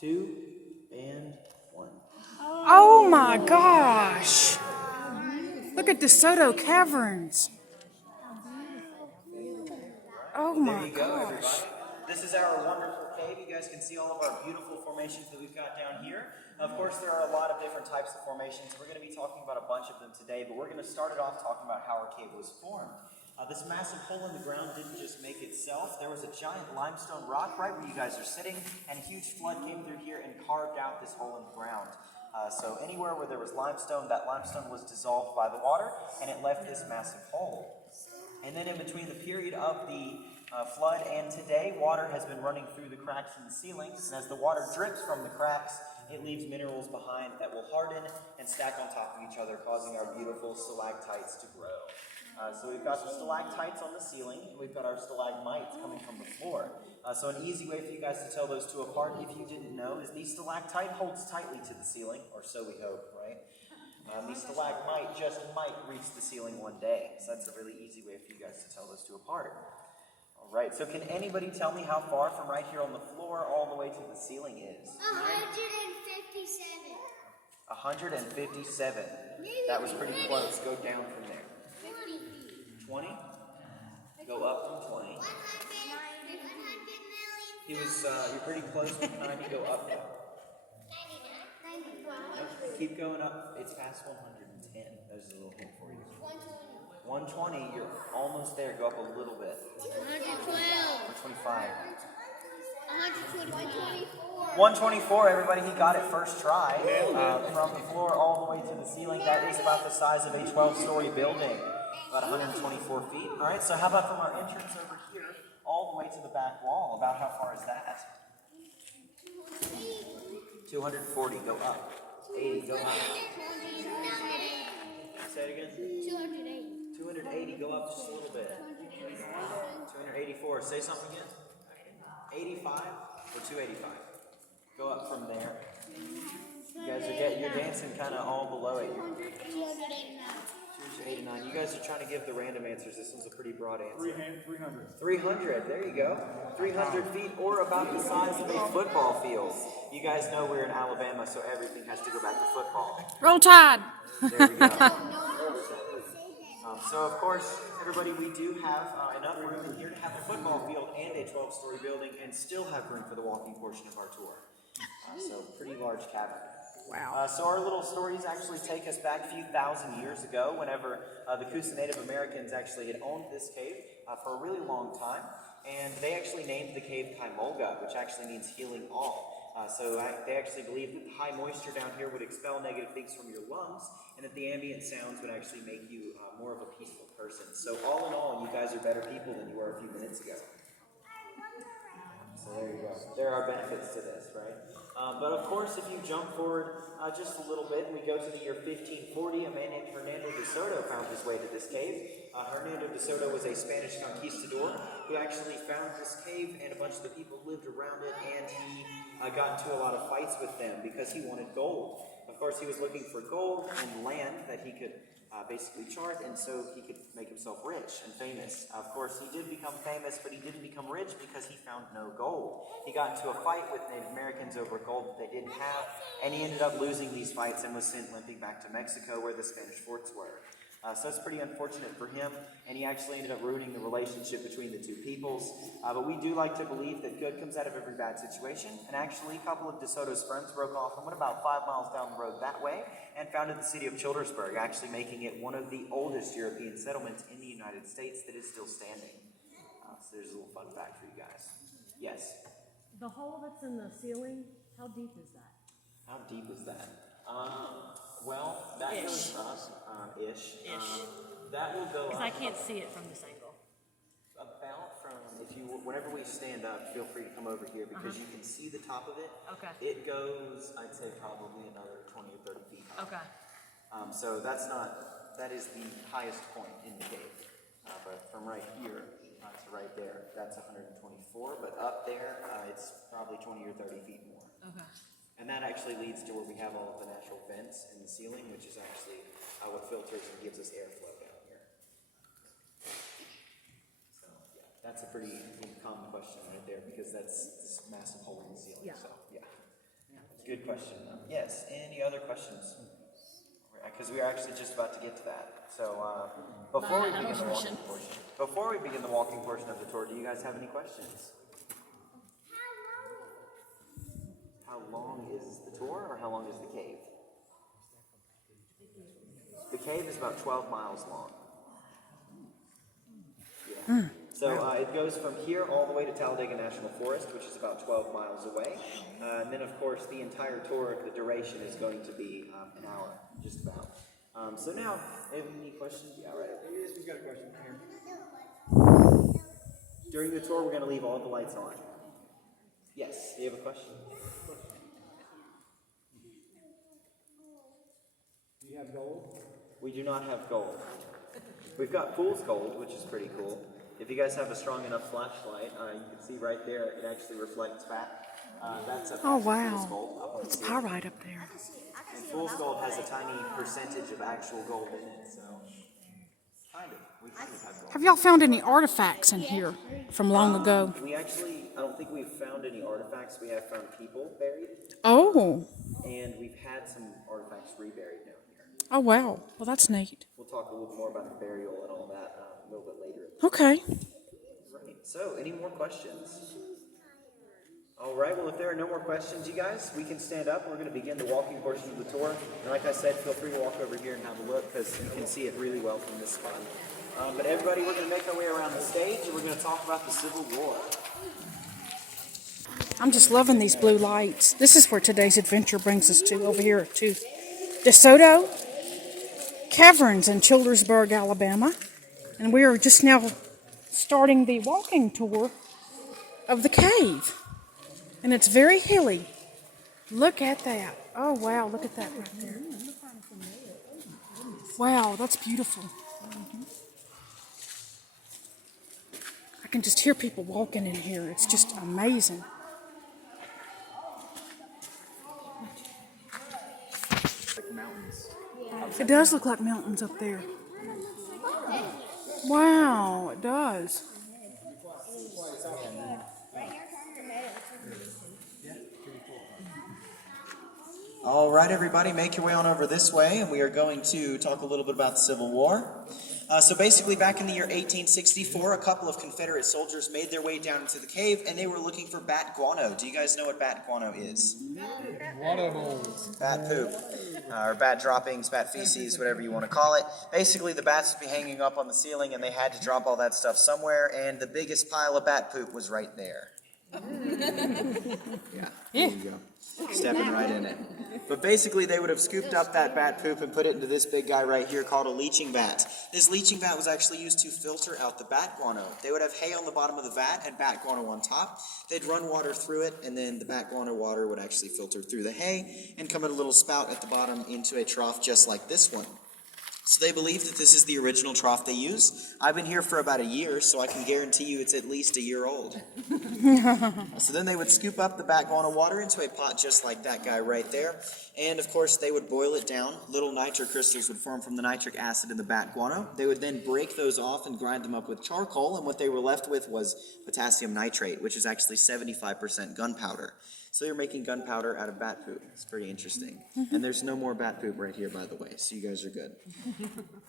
2, and 1. Oh my gosh! Look at Desoto Caverns. Oh There my you go, gosh. everybody. This is our wonderful cave. You guys can see all of our beautiful formations that we've got down here. Of course, there are a lot of different types of formations. We're going to be talking about a bunch of them today, but we're going to start it off talking about how our cave was formed. This massive hole in the ground didn't just make itself. There was a giant limestone rock right where you guys are sitting, and a huge flood came through here and carved out this hole in the ground. So anywhere where there was limestone, that limestone was dissolved by the water, and it left this massive hole. And then in between the period of the flood and today, water has been running through the cracks in the ceiling, and as the water drips from the cracks, it leaves minerals behind that will harden and stack on top of each other, causing our beautiful stalactites to grow. So we've got the stalactites on the ceiling, and we've got our stalagmites coming from the floor. So an easy way for you guys to tell those two apart, if you didn't know, is the stalactite holds tightly to the ceiling, or so we hope, right? The stalagmite just might reach the ceiling one day. So that's a really easy way for you guys to tell those two apart. All right, so can anybody tell me how far from right here on the floor all the way to the ceiling is? 157. 157. That was pretty close. Go down from there. 20? Go up from 20. 100 million. You're pretty close with 90. Go up now. 99. Keep going up. It's past 110. There's a little hint for you. 120. You're almost there. Go up a little bit. 112. 125. 124. 124, everybody, he got it first try. From the floor all the way to the ceiling, that is about the size of a 12-story building, about 124 feet. All right, so how about from our entrance over here all the way to the back wall? About how far is that? 240, go up. 80, go up. Say it again. 280, go up just a little bit. 284, say something again. 85 or 285? Go up from there. You guys you're dancing kind of all below it. 289. You guys are trying to give the random answers. This one's a pretty broad answer. 300. 300. There you go. 300 feet, or about the size of a football field. You guys know we're in Alabama, so everything has to go back to football. Roll Tide! There we go. So, of course, everybody, we do have enough room in here to have a football field and a 12-story building and still have room for the walking portion of our tour. So, pretty large cavern. Wow. So our little stories actually take us back a few thousand years ago, whenever the Coosa Native Americans actually had owned this cave for a really long time. And they actually named the cave Kaimolga, which actually means healing all. So they actually believed that the high moisture down here would expel negative things from your lungs, and that the ambient sounds would actually make you more of a peaceful person. So all in all, you guys are better people than you were a few minutes ago. So there you go. There are benefits to this, right? But of course, if you jump forward just a little bit, and we go to the year 1540, a man named Hernando de Soto found his way to this cave. Hernando de Soto was a Spanish conquistador who actually found this cave, and a bunch of the people lived around it, and he got into a lot of fights with them because he wanted gold. Of course, he was looking for gold and land that he could basically chart, and so he could make himself rich and famous. Of course, he did become famous, but he didn't become rich because he found no gold. He got into a fight with Native Americans over gold that they didn't have, and he ended up losing these fights and was sent limping back to Mexico where the Spanish forts were. So it's pretty unfortunate for him, and he actually ended up ruining the relationship between the two peoples. But we do like to believe that good comes out of every bad situation, and actually a couple of DeSoto's friends broke off and went about 5 miles down the road that way and founded the city of Childersburg, actually making it one of the oldest European settlements in the United States that is still standing. So there's a little fun fact for you guys. Yes? The hole that's in the ceiling, how deep is that? How deep is that? Well, that goes up, ish. That will go up. Because I can't see it from this angle. About from, whenever we stand up, feel free to come over here because you can see the top of it. Okay. It goes, I'd say probably another 20 or 30 feet high. Okay. So that is the highest point in the cave. But from right here to right there, that's 124. But up there, it's probably 20 or 30 feet more. Okay. And that actually leads to where we have all of the natural vents in the ceiling, which is actually what filters and gives us airflow down here. So, yeah, that's a pretty common question right there because that's this massive hole in the ceiling. Yeah. So, yeah. Good question. Yes, any other questions? Because we are actually just about to get to that. So before we begin the walking portion of the tour, do you guys have any questions? How long is the tour, or how long is the cave? The cave is about 12 miles long. Yeah. So it goes from here all the way to Talladega National Forest, which is about 12 miles away. And then, of course, the entire tour, the duration is going to be an hour, just about. So now, any questions? Yeah, right over here. We've got a question here. During the tour, we're going to leave all the lights on. Yes, you have a question? Do you have gold? We do not have gold. We've got fool's gold, which is pretty cool. If you guys have a strong enough flashlight, you can see right there, it actually reflects back. That's a Oh, fool's wow. gold up on the It's ceiling. pyrite up there. And fool's gold has a tiny percentage of actual gold in it, so kind of. We kind of have gold. Have y'all found any artifacts in here from long ago? We actually, I don't think we've found any artifacts. We have found people buried, Oh. and we've had some artifacts reburied down here. Oh, wow. Well, that's neat. We'll talk a little more about the burial and all that a little bit later. Okay. Right. So, any more questions? All right. Well, if there are no more questions, you guys, we can stand up. We're going to begin the walking portion of the tour. And like I said, feel free to walk over here and have a look because you can see it really well from this spot. But everybody, we're going to make our way around the stage and we're going to talk about the Civil War. I'm just loving these blue lights. This is where today's adventure brings us to, over here to Desoto Caverns in Childersburg, Alabama. And we are just now starting the walking tour of the cave. And it's very hilly. Look at that. Oh, wow. Look at that right there. Wow, that's beautiful. I can just hear people walking in here. It's just amazing. Like mountains. It does look like mountains up there. Wow, it does. All right, everybody, make your way on over this way, and we are going to talk a little bit about the Civil War. So basically, back in the year 1864, a couple of Confederate soldiers made their way down into the cave, and they were looking for bat guano. Do you guys know what bat guano is? Water holes. Bat poop, or bat droppings, bat feces, whatever you want to call it. Basically, the bats would be hanging up on the ceiling, and they had to drop all that stuff somewhere, and the biggest pile of bat poop was right there. Yeah, there you go. Stepping right in it. But basically, they would have scooped up that bat poop and put it into this big guy right here called a leaching vat. This leaching vat was actually used to filter out the bat guano. They would have hay on the bottom of the vat and bat guano on top. They'd run water through it, and then the bat guano water would actually filter through the hay and come in a little spout at the bottom into a trough just like this one. So they believe that this is the original trough they use. I've been here for about a year, so I can guarantee you it's at least a year old. So then they would scoop up the bat guano water into a pot just like that guy right there. And of course, they would boil it down. Little nitric crystals would form from the nitric acid in the bat guano. They would then break those off and grind them up with charcoal. And what they were left with was potassium nitrate, which is actually 75% gunpowder. So they're making gunpowder out of bat poop. It's pretty interesting. And there's no more bat poop right here, by the way, so you guys are good.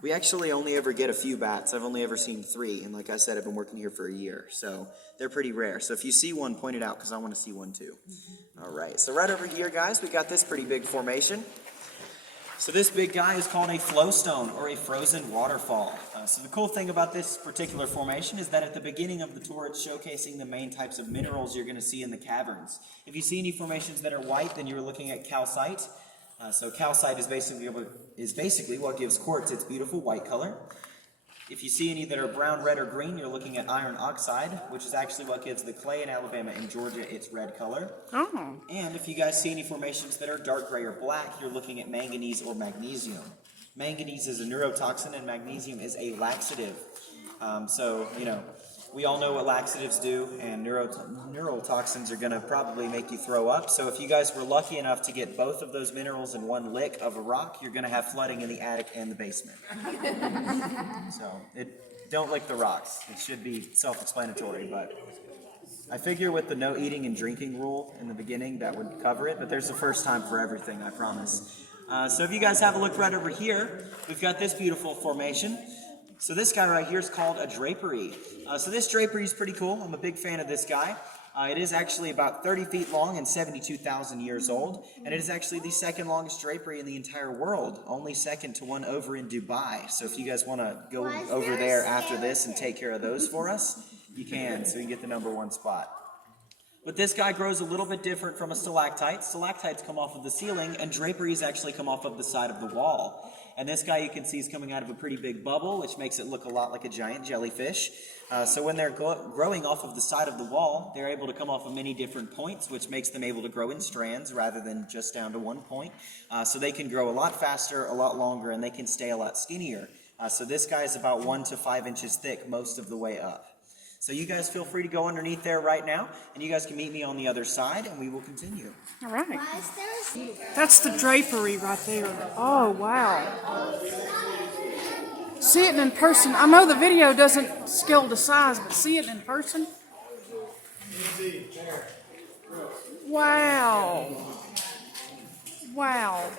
We actually only ever get a few bats. I've only ever seen 3, and like I said, I've been working here for a year, so they're pretty rare. So if you see one, point it out, because I want to see one too. All right, so right over here, guys, we got this pretty big formation. So this big guy is called a flowstone, or a frozen waterfall. So the cool thing about this particular formation is that at the beginning of the tour, it's showcasing the main types of minerals you're going to see in the caverns. If you see any formations that are white, then you're looking at calcite. So calcite is basically what gives quartz its beautiful white color. If you see any that are brown, red, or green, you're looking at iron oxide, which is actually what gives the clay in Alabama and Georgia its red color. Oh. And if you guys see any formations that are dark gray or black, you're looking at manganese or magnesium. Manganese is a neurotoxin and magnesium is a laxative. So, you know, we all know what laxatives do, and neurotoxins are going to probably make you throw up. So if you guys were lucky enough to get both of those minerals in one lick of a rock, you're going to have flooding in the attic and the basement. So don't lick the rocks. It should be self-explanatory, but I figure with the no eating and drinking rule in the beginning, that would cover it, but there's a first time for everything, I promise. So if you guys have a look right over here, we've got this beautiful formation. So this guy right here is called a drapery. So this drapery is pretty cool. I'm a big fan of this guy. It is actually about 30 feet long and 72,000 years old, and it is actually the second longest drapery in the entire world, only second to one over in Dubai. So if you guys want to go over there after this and take care of those for us, you can, so you can get the #1 spot. But this guy grows a little bit different from a stalactite. Stalactites come off of the ceiling, and draperies actually come off of the side of the wall. And this guy you can see is coming out of a pretty big bubble, which makes it look a lot like a giant jellyfish. So when they're growing off of the side of the wall, they're able to come off of many different points, which makes them able to grow in strands rather than just down to one point. So they can grow a lot faster, a lot longer, and they can stay a lot skinnier. So this guy is about 1 to 5 inches thick most of the way up. So you guys feel free to go underneath there right now, and you guys can meet me on the other side, and we will continue. All right. Why is there a That's the drapery right there. Oh, wow. See it in person. I know the video doesn't scale to size, but see it in person. Wow. Wow.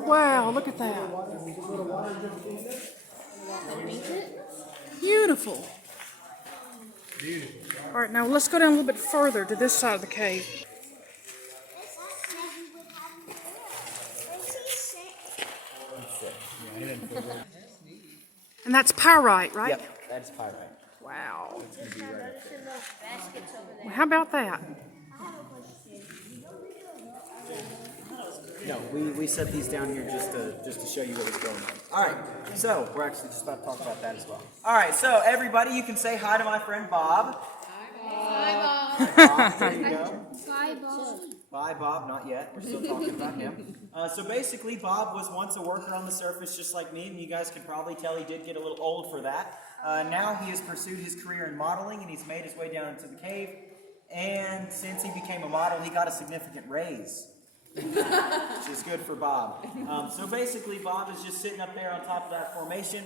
Wow, look at that. Beautiful. All right, now let's go down a little bit further to this side of the cave. And that's pyrite, right? Yep, that's pyrite. Wow. Well, how about that? No, we set these down here just to show you what was going on. All right, so we're actually just about to talk about that as well. All right, so everybody, you can say hi to my friend Bob. Hi, Bob. There you go. Bye, Bob. Bye, Bob. Not yet. We're still talking about him. So basically, Bob was once a worker on the surface just like me, and you guys can probably tell he did get a little old for that. Now he has pursued his career in modeling, and he's made his way down into the cave. And since he became a model, he got a significant raise. Which is good for Bob. So basically, Bob is just sitting up there on top of that formation,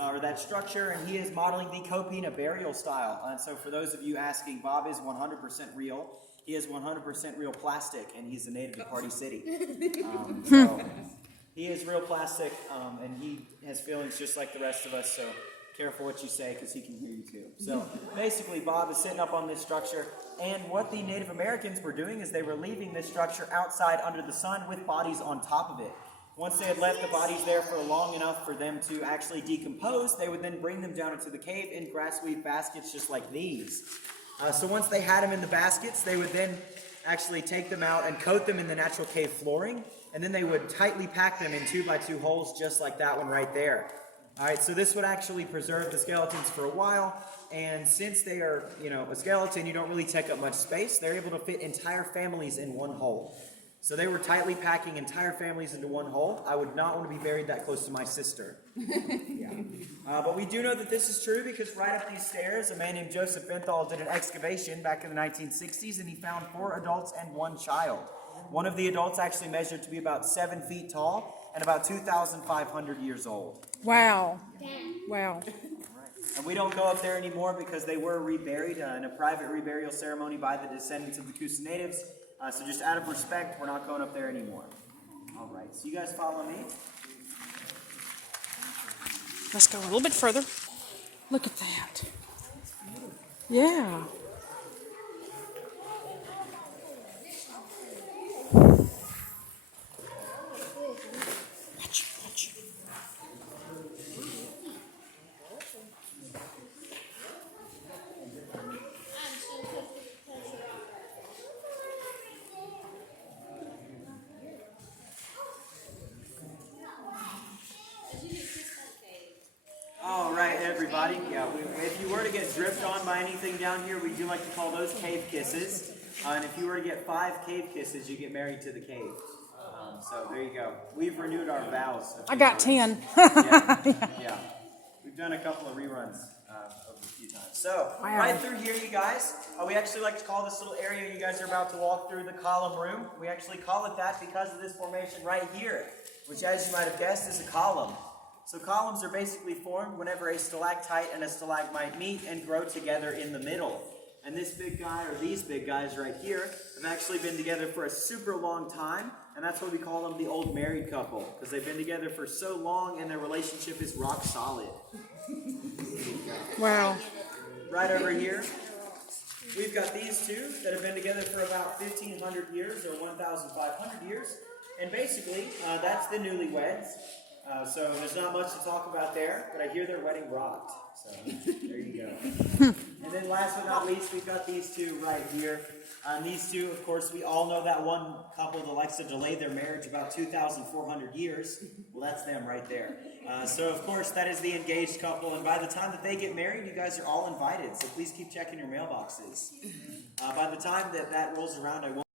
or that structure, and he is modeling the Copina burial style. And so for those of you asking, Bob is 100% real. He is 100% real plastic, and he's a native of Party City. So he is real plastic, and he has feelings just like the rest of us, so careful what you say because he can hear you too. So basically, Bob is sitting up on this structure, and what the Native Americans were doing is they were leaving this structure outside under the sun with bodies on top of it. Once they had left the bodies there for long enough for them to actually decompose, they would then bring them down into the cave in grass weave baskets just like these. So once they had them in the baskets, they would then actually take them out and coat them in the natural cave flooring, and then they would tightly pack them in 2x2 holes just like that one right there. All right, so this would actually preserve the skeletons for a while, and since they are, a skeleton, you don't really take up much space. They're able to fit entire families in one hole. So they were tightly packing entire families into one hole. I would not want to be buried that close to my sister. Yeah. But we do know that this is true because right up these stairs, a man named Joseph Benthal did an excavation back in the 1960s, and he found 4 adults and 1 child. One of the adults actually measured to be about 7 feet tall and about 2,500 years old. Wow. Wow. And we don't go up there anymore because they were reburied in a private reburial ceremony by the descendants of the Coosa natives. So just out of respect, we're not going up there anymore. All right, so you guys follow me. Let's go a little bit further. Look at that. Yeah. All right, everybody. Yeah, if you were to get dripped on by anything down here, we do like to call those cave kisses. And if you were to get 5 cave kisses, you get married to the cave. So there you go. We've renewed our vows. I got 10. Yeah. We've done a couple of reruns over a few times. So Wow. right through here, you guys, we actually like to call this little area you guys are about to walk through the column room. We actually call it that because of this formation right here, which, as you might have guessed, is a column. So columns are basically formed whenever a stalactite and a stalagmite meet and grow together in the middle. And this big guy, or these big guys right here, have actually been together for a super long time, and that's why we call them the old married couple, because they've been together for so long and their relationship is rock solid. Wow. Right over here, we've got these two that have been together for about 1,500 years or 1,500 years, and basically, that's the newlyweds. So there's not much to talk about there, but I hear their wedding rocked. So there you go. And then last but not least, we've got these two right here. These two, of course, we all know that one couple that likes to delay their marriage about 2,400 years. Well, that's them right there. So, of course, that is the engaged couple. And by the time that they get married, you guys are all invited. So please keep checking your mailboxes. By the time that rolls around, I won't